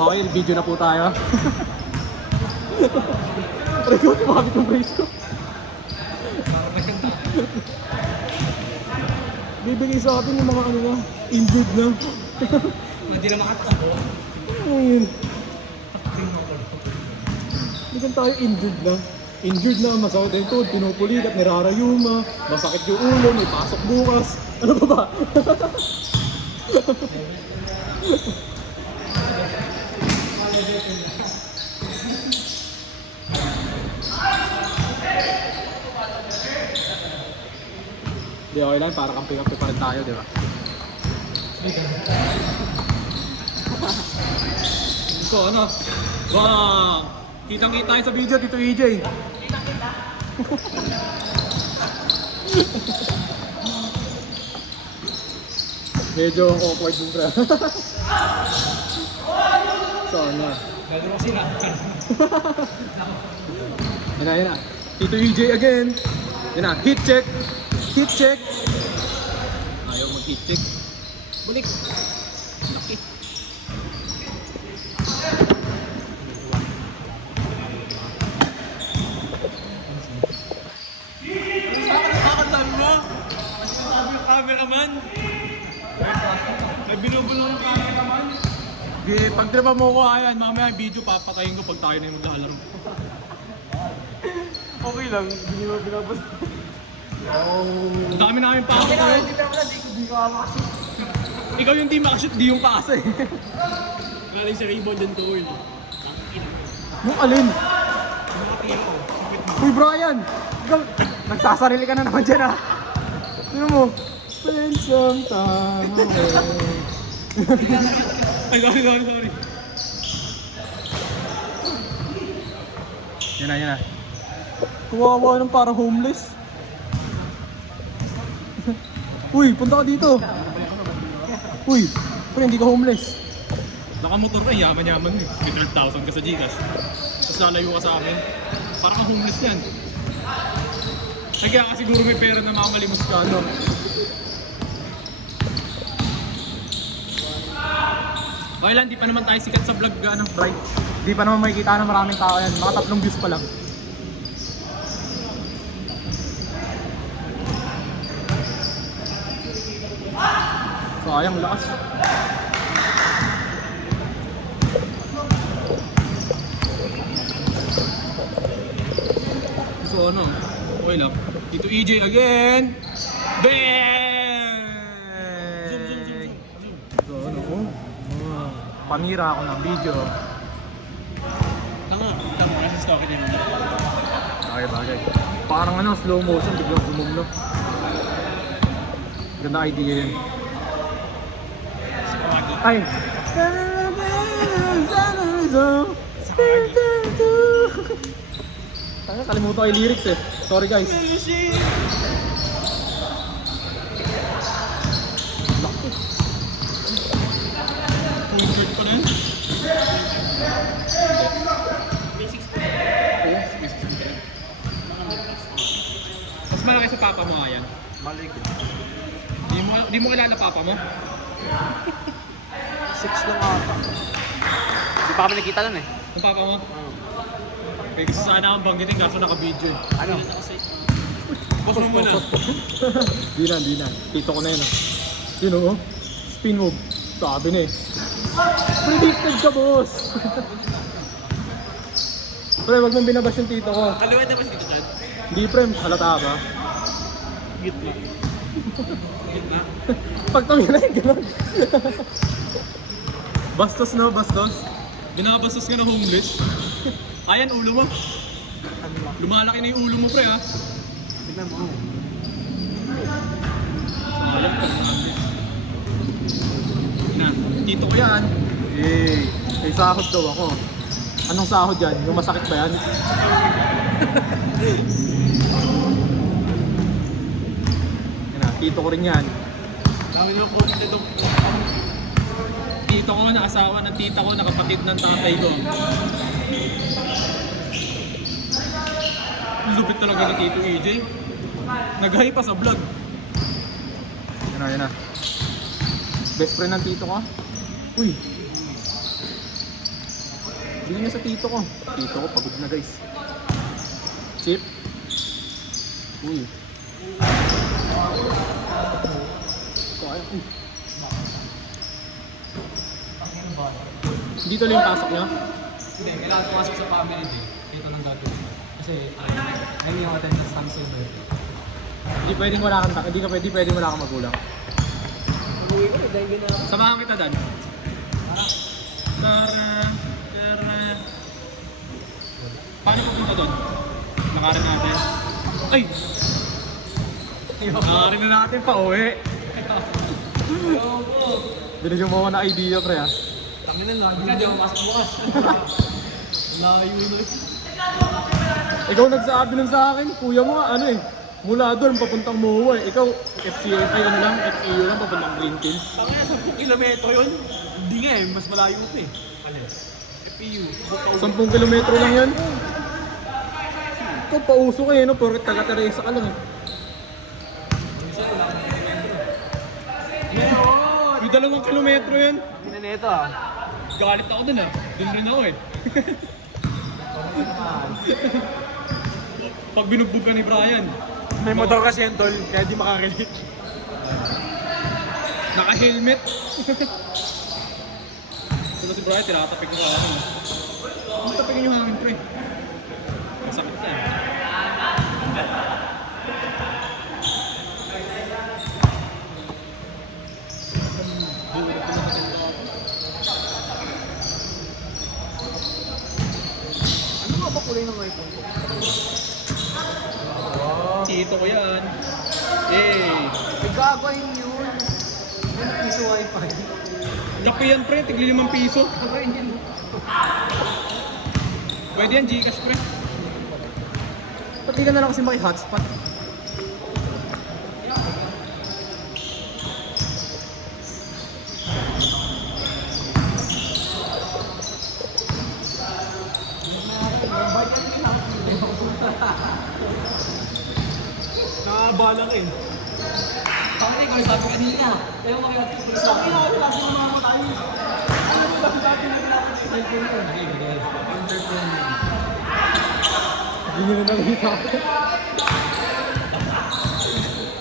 Okay, video na po tayo. Aray ko, tumabit yung brace ko. Bibigay sa atin yung mga ano na, injured na. Hindi na makatakbo. Ayun. Hindi kan tayo injured na. Injured na, masakit yung tuhod, pinupulikat, nirarayuma, masakit yung ulo, may pasok bukas. Ano pa ba? Di okay lang, para kampi-kampi pa rin tayo, di ba? So ano? Wow! Kitang-kita tayo sa video, Tito EJ. Medyo awkward din pre. So ano? Gagawin ko sila. Yan na. Tito EJ again. Yan na, hit check. Hit check. Ayaw mag-hit check. Balik. Laki. Nakakatabi mo? Sabi yung cameraman. Ay binubulong yung cameraman. Pag tripa mo ko ayan, mamaya yung video papatayin ko pag tayo na yung maglalaro. Okay lang, hindi mo binabas. Ang dami namin pa ako tayo. Hindi ka makashoot. Ikaw yung di makashoot, di yung paasa eh. Galing si Rainbow dyan to Earl. Yung alin? Uy Brian! Ikaw, nagsasarili ka na naman dyan ah. Sino mo? Spend some time away. Ay, sorry. Yan na. Kawawa ng parang homeless. Uy, punta ka dito. Uy, pero hindi ka homeless. Nakamotor ka, yaman-yaman eh. May 12,000 ka sa Gcash. Tapos lalayo ka sa amin. Parang kang homeless yan. Ay kaya ka siguro may pera na makamalimos ka, no? Okay lang, di pa naman tayo sikat sa vlog, ano, Bright. Di pa naman makikita ng maraming tao yan. Mga 3 views pa lang. Sayang, lakas. So ano, okay lang. Dito EJ again. Bang! Zoom. So ano, pangira ako ng video. Tanga kasi story din. Bagay. Parang ano, slow motion, biglang zoom no. Ganda idea yun. Ay! Kalimutan ko yung lyrics eh. Sorry guys. T-shirt ko na yun. Mas malaki sa papa mo ayan. Malik. Di mo kilala papa mo? 6 lang ata. Hindi pa kami nakita nun eh. Yung papa mo? May gusto sana akong banggitin kaso naka-video eh. Ano? Boss mo muna. Di na. Tito ko na yun ah. Yun o. Spin move. Sabi na eh. Predicted ka boss! Pre, wag mong binabas yung tito ko. Kaliwat naman si Tito Chad. Hindi pre, halata ba? Gitna. Pag tumila yung gano'n. Bastos no, bastos. Binabastos ka ng homeless. Ayan ulo mo. Lumalaki na yung ulo mo pre ha. Tignan mo. Na, tito ko yan. Eh, may sahod daw ako. Anong sahod yan? Yung masakit ba yan? Yan na, tito ko rin yan. Dami nyo comment nito. Tito ko na asawa ng tita ko, nakapatid ng tatay ko. Lupit talaga ni Tito EJ. Nag-hi pa sa vlog. Yan na. Best friend ng tito ko. Uy. Bigyan niya sa tito ko. Tito ko, pagod na guys. Chip. Uy. Kaya, uy. Dito lang yung pasok niya? Hindi, kailangan pumasok sa family day. Ito lang gagawin ko. Kasi ay may attendance time sa birthday. Hindi pwedeng wala kang hindi pwedeng wala kang magulang. Pag-uwi ko, dahil yun na. Samahan kita, Dan. Paano pupunta doon? Lakarin natin. Ay! Lakarin na natin pa uwi. Binigyan mo ako na idea, pre, ha? Kami na lagi. Hindi ako masok bukas. Layo na. Ikaw nagsabi nun sa akin, kuya mo nga, ano eh. Mula doon, papuntang MOA eh. Ikaw, FCA, ay ano lang, FEU lang, papuntang Greenfield. Tama nga, 10 kilometro yun. Hindi nga eh, mas malayo pa eh. Ano? FPU. 10 kilometro lang yan. Ikaw, pauso kayo, no? Porket taga-Teresa ka lang eh. Yung 2 kilometro yan. Hindi na neto ah. Galit ako dun ah. Dun rin ako eh. Pag binugbog ka ni Brian, May motor kasi yan tol, kaya di makakilit. naka-helmet. Kung si Brian, tinatapik ko sa akin. Ano tapikin yung hangin, pre? Masakit na eh. Ano nga ba kulay ng iPhone ko? Tito ko yan. Yay! May gagawin yun. Ano piso wifi? Kape yan, pre. Tigli 5 piso. Gagawin yun. Pwede yan, Gcash, pre. Pati ka na lang kasi maki-hotspot. Nakabala ka eh. Bakit ikaw sabi kanina? Kaya mo kaya pulis ako. Kaya ako lagi mga tayo. Ano ba dati na pinapit sa cellphone ko? Entertainment. Hindi nyo na nakita.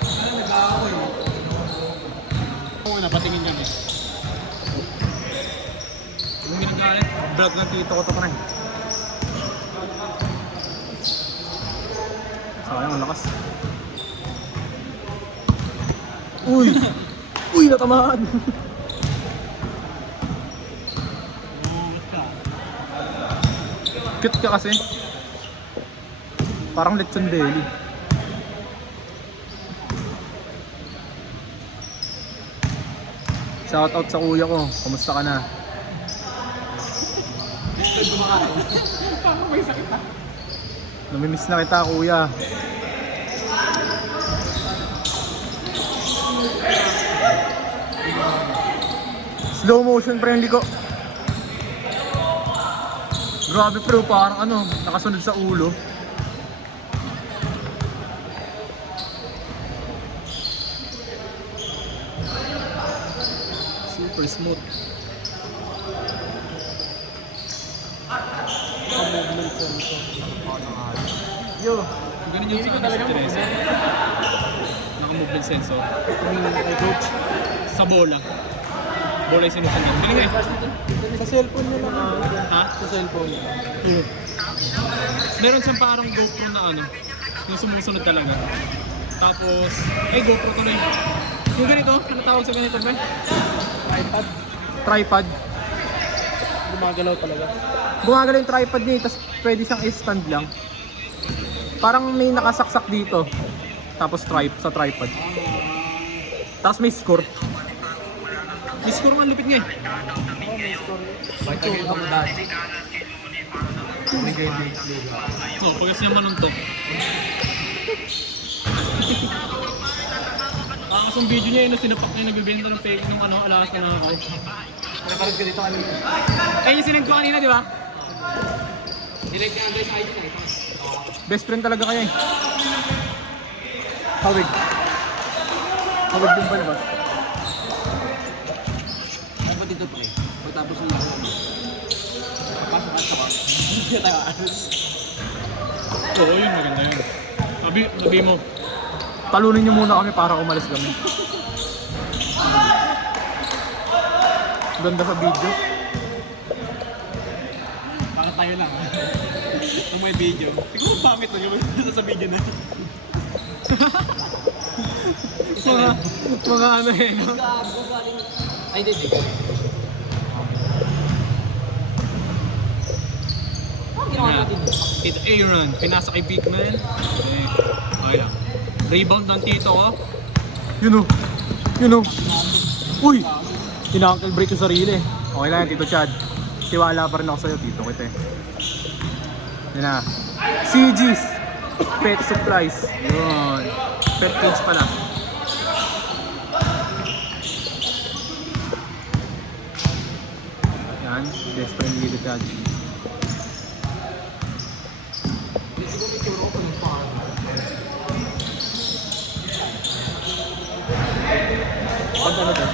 Ano nag-aaway? Oo, napatingin kami. Yung ginagalit. Vlog ng tito ko to, pre. Sayang, ang lakas. Uy! Uy, natamaan! Cute ka kasi. Parang lechon belly. Shout out sa kuya ko. Kamusta ka na? Parang may sakit ah. Namimiss na kita, kuya. Slow motion pre yung liko. Grabe pre, parang ano, nakasunod sa ulo. Super smooth. Yo, Ganun yung sa talaga Teresa. Naka-movement sensor. may coach. Sa bola. Bola yung sinusunod. Galing eh. Sa cellphone niya lang. Ha? Sa cellphone. Meron siyang parang GoPro na ano. Yung sumusunod talaga. Tapos, GoPro tuloy. Yung ganito, ano tawag sa ganito ba? iPad. Tripod. Gumagalaw talaga. Gumagalaw yung tripod niya, tapos pwede siyang i-stand lang. Parang may nakasaksak dito. Tapos sa tripod. Tapos may score. May score nga, lupit nga eh. Pagkagay ng dad. No, pagkas niya manuntok. Kasong video niya yun na sinapak niya nagbibenta ng fake ng ano, alas na ako. Nakarad ka dito kanina. Eh, yung sinend ko kanina, di ba? Direct ka guys, ID na ito. Best friend talaga kayo eh. Hawig. Hawig din ba ba? Ay, ba't ito pre? Pagtapos ng laro mo. Pasok at saka. Hindi tayo alas. Oo, yun, maganda yun. Sabi mo, Talunin niyo muna kami para umalis kami. Ganda sa video. Para tayo lang. Nung may video. Siguro pangit na yung sa video na. Mga ano eh, no? Gago galing. Ay, hindi. Ang ginawa natin. Tito Aaron, pinasa kay Big Man. Okay lang. Rebound ng Tito ko. Yun o. Yun o. Uy! Ina-ankle break yung sarili. Okay lang yan, Tito Chad. Tiwala pa rin ako sa'yo, Tito Kite. Yun na. CG's Pet Supplies. Yun. Pet cage pala. Yan. Best friend Lily Chad. Pag ano ba?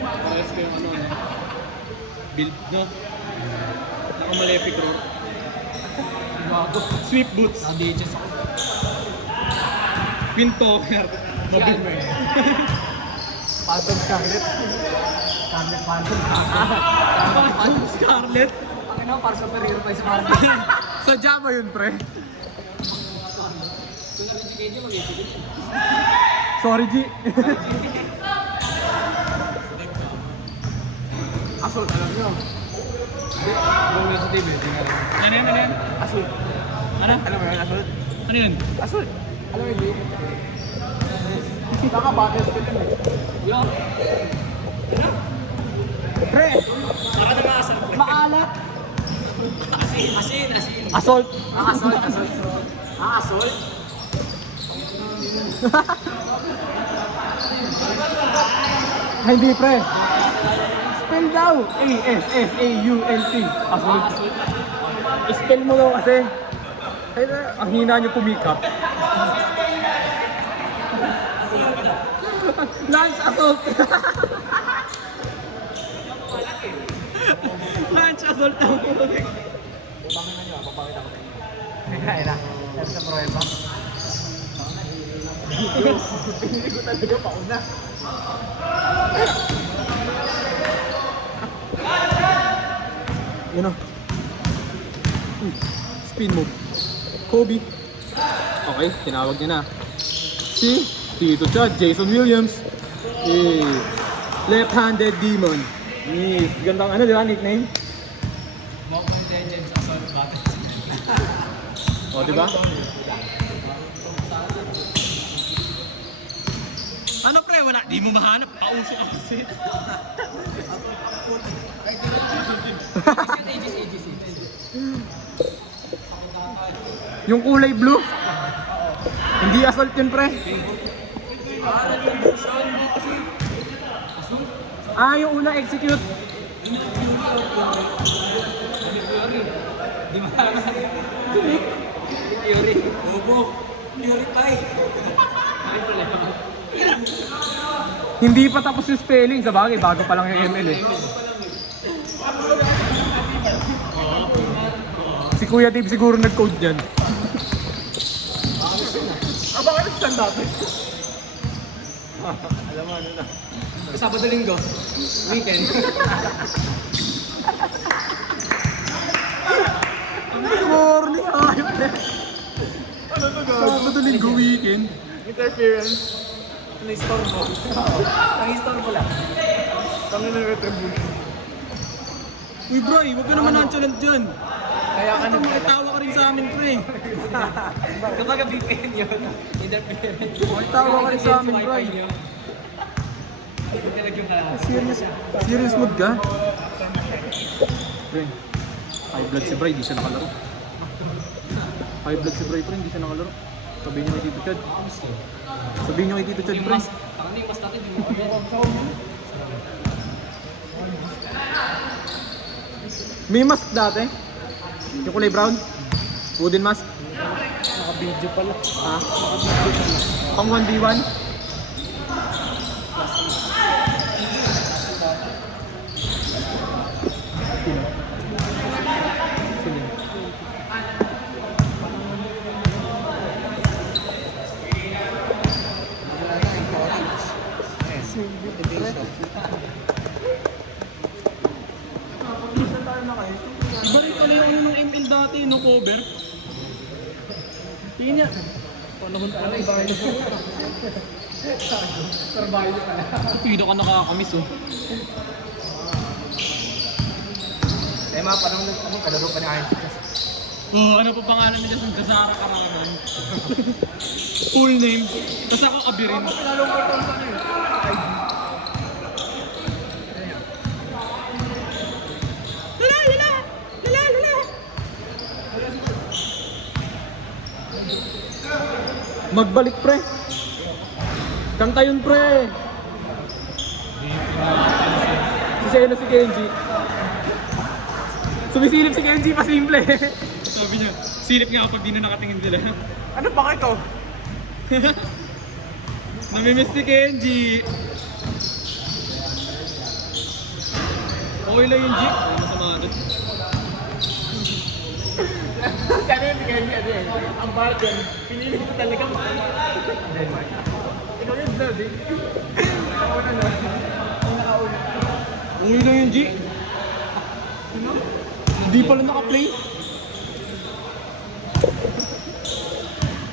Parehas ko yung ano, build, no? Naka-Malefic road. Sweep boots. Ang DHS ako. Twin poker. Mabig mo eh. Phantom Scarlet. Phantom Scarlet. Ang ina, para superhero pa yung Scarlet. Sadya ba yun, pre? Sorry, G. Asol, alam nyo. Buong sa TV, tingnan. Ano yan, ano yan? Asol. Ano? Alam mo yun, Asol? Ano yun? Asol. Alam mo yun? Naka-battle ko yun eh. Yo. Pre! Para na maasal. Maalat. Asin. Assault! Asol. Asol. Ay, hindi, pre. Spell daw. A-S-S-A-U-L-T. Assault. Spell mo daw kasi. Ay, ang hina niyo pumikap. Lance assault. Lance assault ang pulik. Kaya na. Yan sa prueba. Hindi ko talaga pauna. Yun o. Spin move. Kobe. Okay, tinawag niya na. Si Tito Chad, Jason Williams. Left-handed demon. Gandang ano, di ba? Nickname? Mobile Legends, Assault Battle. O, di ba? Ano pre, wala. Di mo mahanap. Pauso ka kasi. Aegis. Yung kulay blue. Hindi assault yun, pre. Ah, yung una execute. Di ba? Yuri. Bobo. Yuri tay. Hindi pa tapos yung spelling. Sa bagay, bago pa lang yung ML eh. Si Kuya Dave siguro nag-code dyan. Bakit saan dati? Alam mo ano na. Sabado linggo. Weekend. Morning ayop na. Ano to guys? Sabado linggo weekend. Interference. Ano store mo? Ang store mo lang. Tangin na retribution. Uy bro, huwag ka naman nonchalant dyan. Kaya ka nang Tawa ka rin sa amin pre. kapag VPN yun, interference. Tawa ka rin sa amin, bro. Serious mood ka? Pre, high blood si Bray, di siya nakalaro. High blood si Bray, pre, hindi siya nakalaro. Sabihin niyo kay Tito Chad. Sabihin niyo kay Tito Chad, pre. Takang yung mas natin, di mo May mask dati. Yung kulay brown. Wooden mask. Naka-video pala. Ha? Pang 1v1? Sino? Ibalik pala yung unang ML dati, no cover. Tingin niya. Panahon pala yung bahay na po. Survival pala. Pino ka nakakamiss oh. Eh mga panahon na ano, kalaro pa ni Iron. Oh, ano pa pangalan nila sa Kasara Karaman? Full name. Tapos ako kabirin. Pinalong ko ito sa ano yun. Magbalik pre. Kanta yun pre. Si Seno si Kenji. Sumisilip si Kenji pa simple. Sabi niya, silip nga kapag di na nakatingin sila. Ano ba ito? Namimiss si Kenji. Okay lang yung jeep. Ay, masama doon. Sana yung si Kenji ano eh. Ang bad yan. Pinili ko talaga. Ikaw yung blood eh. Okay lang yung jeep. Hindi pala naka-play.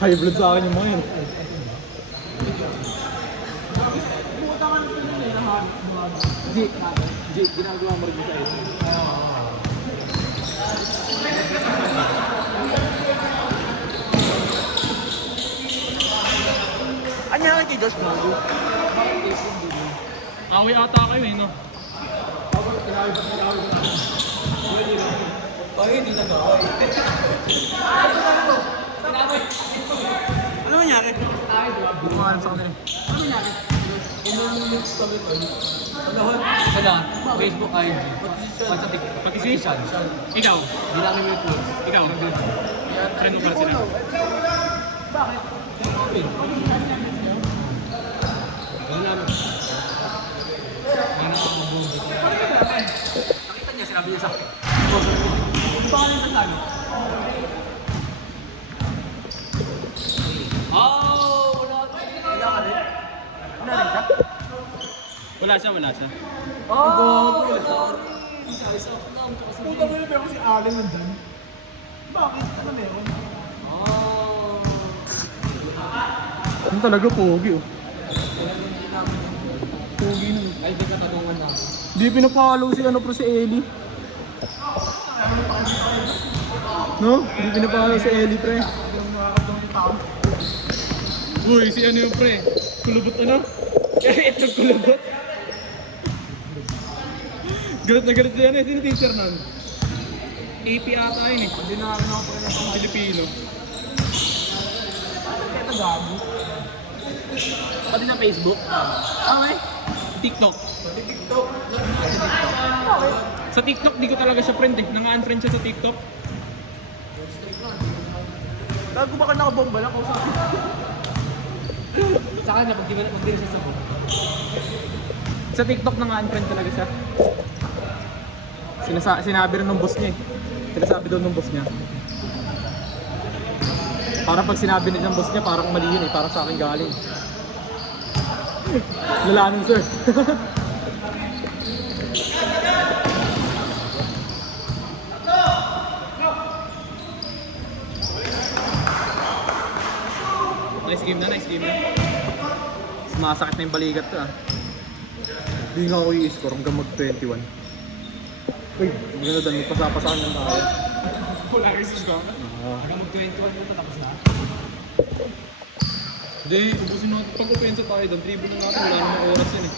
High blood sa akin yung mga yun. G, ginagawa mo rin sa ito. Ano nga kay Josh Mago? Away ata kayo eh, no? Ay, hindi nag-away. Ano nangyari? Bumangan sa kanila. Ano nangyari? Inunix kami ko. Panahon, isa na, Facebook IG. At sa TikTok. Pag-isip? Ikaw? Hindi namin may post. Ikaw? Friend mo pala sila? Wala namin. Wala na akong bubo. Nakita niya, sinabi niya sa akin. Hindi pa ka rin kasano? Oh, wala ka rin. Ano rin ka? Wala siya, wala siya. Oh, Puta mo yun, meron si Allen nandun. Bakit? Ano meron? Oh. Ano talaga pogi oh. Pogi nun. Ay, di ka tanungan na. Di pinapalo si ano pro si Ellie. No? Di pinapalo si Ellie pre. Uy, si ano yung pre? Kulubot ano? Ito kulubot. Galit na galit yan eh. Sino teacher nun? AP ata yun eh. Hindi na ako pre na pang Pilipino. Ito gago. Pati na Facebook. Okay. TikTok. Sa TikTok, di ko talaga siya friend eh. Nang-unfriend siya sa TikTok. Gago baka nakabomba lang ako sa Saka na, pag di rin siya sa book. Sa TikTok nang-unfriend talaga siya. Sinabi rin ng boss niya eh. Sinasabi daw ng boss niya. Parang pag sinabi ng boss niya, parang mali yun eh. Parang sa akin galing. Lala nun sir. Nice game na, nice game na. Sumasakit na yung balikat ko ah. Hindi nga ako i-score hanggang mag-21. Uy, gano'n doon. Magpasapasakan ng tayo. Wala reasons ka. Hanggang mag-21 na tapos na. Hindi, ubusin natin. Pag-opensa tayo doon, dribble na natin. Wala namang oras yan eh.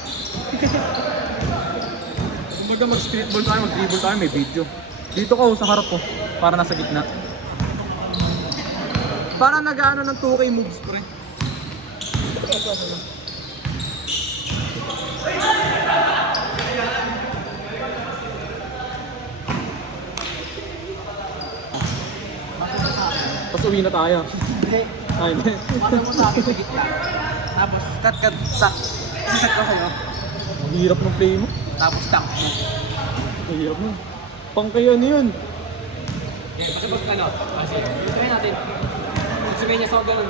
Kumbaga mag-streetball tayo, mag-dribble tayo, may video. Dito ko sa harap ko, para nasa gitna. Para nag-ano ng 2K moves pre. Tapos uwi na tayo. Hindi. Ay, hindi. Pasok mo sa akin sa gitna. Tapos, cut. Isasat ko sa'yo. Ang hirap ng play mo. Tapos, tank mo. Ang hirap mo. Pang kayo ano yun? Okay, kasi pag ano, kasi, try natin. Sabihin niya sa ganun.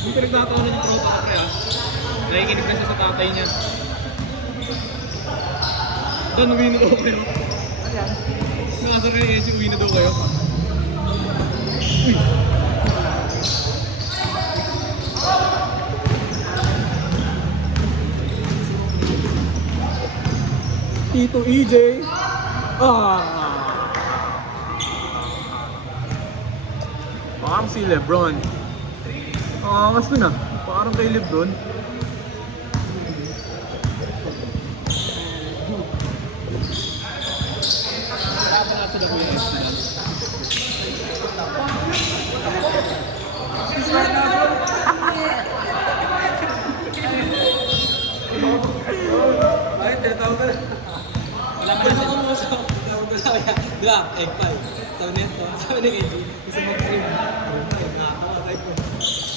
Yung pinagtatawanan yung tropa ko pre ah. Nakikinig na siya sa tatay niya. Doon, uwi na daw kayo. Nakasar kayo yung uwi na daw kayo. Uy! Tito EJ. Parang si Lebron. Kaso na. Parang kay Lebron. Wala sila kuya SD lang. Ay, tinatawag ka na. Wala ka na siya. Tinatawag ko sa kanya. Diba, egg pie. Sabi niya, sabi ni KG, gusto mag-cream. Nakatawa, sabi ko,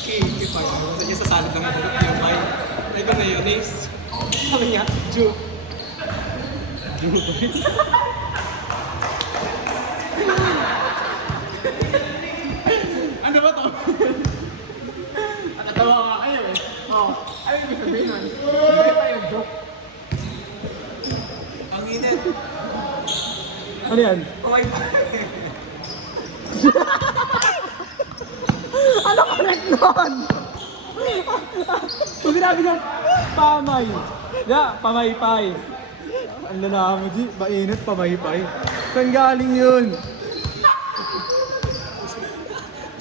KG pie. Kasi niya sa salad lang ako, yung pie. Sabi ko, mayonnaise. Sabi niya, Jew. Ano ba to? Nakatawa nga kayo eh. Oo. Ano yung sabihin nun? Hindi pa yung joke. Ang init. Ano yan? Okay pa. Ano correct nun? Kung sinabi niya, pamay. Pamaypay. Ang lalaki mo, G. Mainit, pamaypay. Saan galing yun?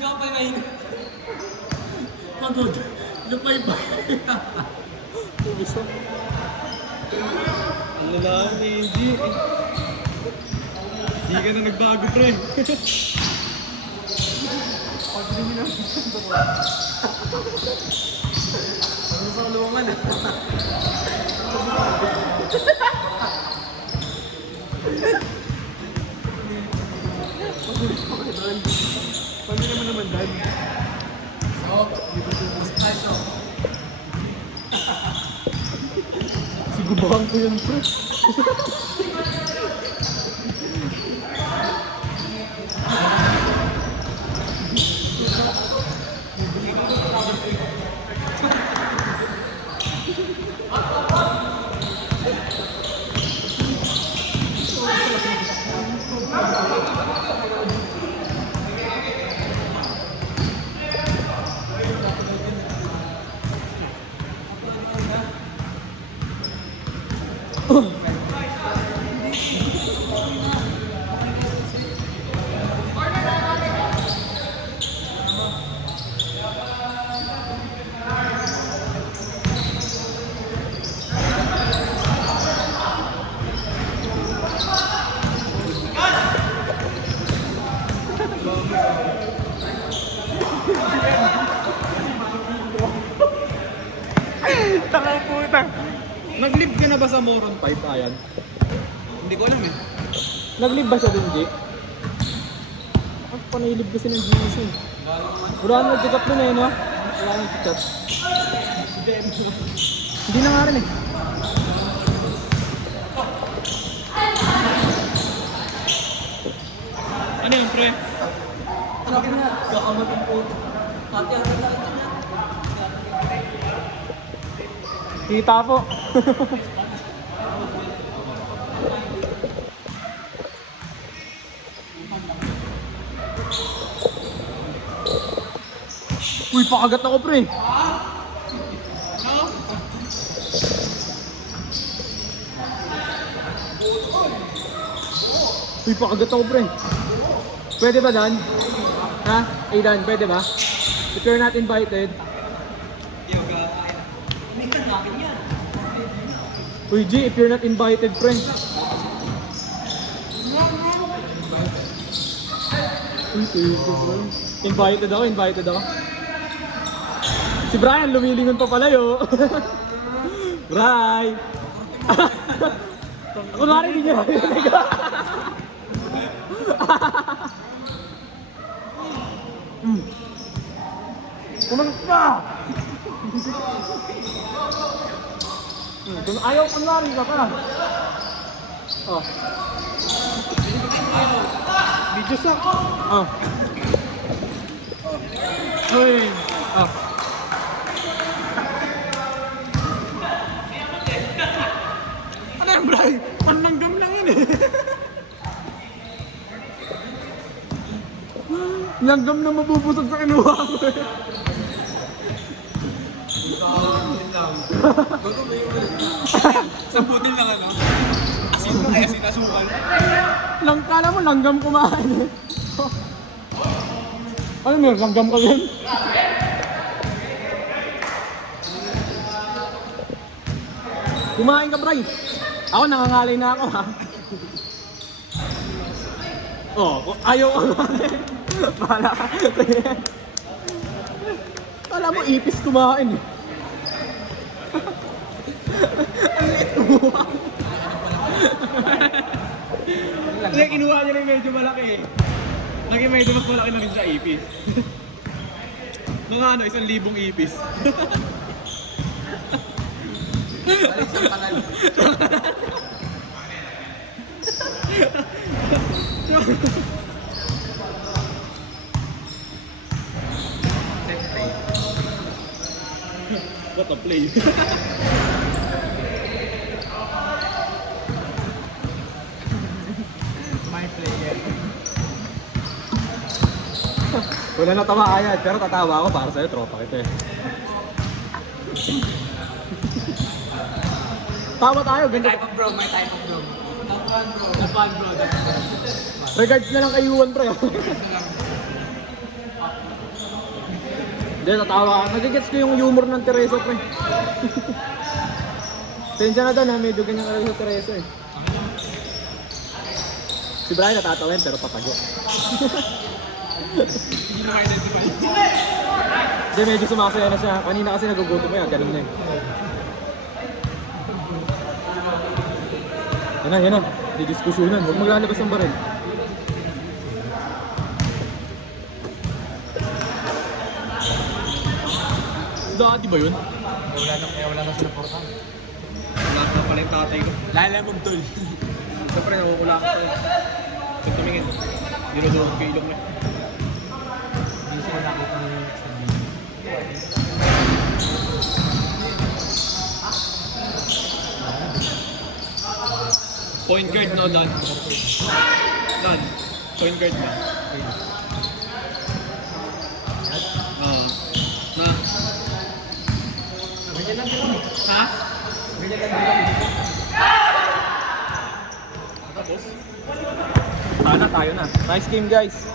Joke pa yung mainit. Pagod. Lupay pa. Gusto. Ang lalaki, G. Hindi ka na nagbago pre. Ano sa kulungan ah? Pwede naman naman, Dan. Oo. Espresso. Sigubahan ko yan, pre. Takay puta. Nag-live ka na ba sa Moron 5, Ayan? Hindi ko alam eh. Nag-live ba siya dun, G? Panailib kasi ng GC. Wala na nag-pick dun eh, no? Wala nang pick up. Hindi na nga rin eh. Ano yan pre? Sabi na, kakamatong po. Pati ang lalaki niya. Kita po. Uy, pakagat ako pre. Uy, pakagat ako pre. Pwede ba Dan? Ha? Hey Dan, pwede ba? If you're not invited. Uy G, if you're not invited pre. Invited ako, invited ako. Si Brian, lumilingon pa pala yo. Bri! Kunwari, hindi niya marinig. Kumalit ka! Kung ayaw kunwari ka pa. Oh. Video suck. Oh. Uy. Oh. Ano yan, Bray? Panlanggam lang yun eh. Langgam na mabubusog sa kinuha ko eh. Sa putil lang ano? Asin mo ay asin asukal. Kala mo langgam kumain eh. Ano mo, langgam ka din? Kumain ka, Bray. Ako, nangangalay na ako, ha? Oh, ayaw ka kumain. Bahala ka. Kala mo, ipis kumain eh. Ang liit mo. Kasi kinuha niya na yung medyo malaki eh. Lagi medyo mas malaki na rin siya ipis. Mga ano, 1,000 ipis. Balik sa kanal. What a play. My player. Wala na tawa kaya, pero tatawa ako para sa'yo, tropa kita eh. Tawa tayo, My ganito. type of bro, my type of bro. Top one bro. Top one bro. Regards na lang kay Yuan, pre. Hindi, tatawa ka. Nagigets ko yung humor ng Tereso, pre. Tensya na doon ha, medyo ganyan ka rin sa Tereso eh. Si Brian natatawin pero patago. Hindi mo ma-identify. Hindi, medyo sumasaya na siya. Kanina kasi nagugutom ko yan, ganun na eh. Yan na. Di diskusyonan. Huwag maglalabas ng baril. Daddy ba yun? Wala na sila porta. Wala ka pala yung tatay ko. Lalamog tol. Siyempre, nawawala ka to. Pag tumingin, dinudurog ko ilong mo. Hindi sila nakita ng next na video. Point guard no, Dan. Dan, point guard ba? Oo. Na. Ha? Tayo na. Nice game, guys.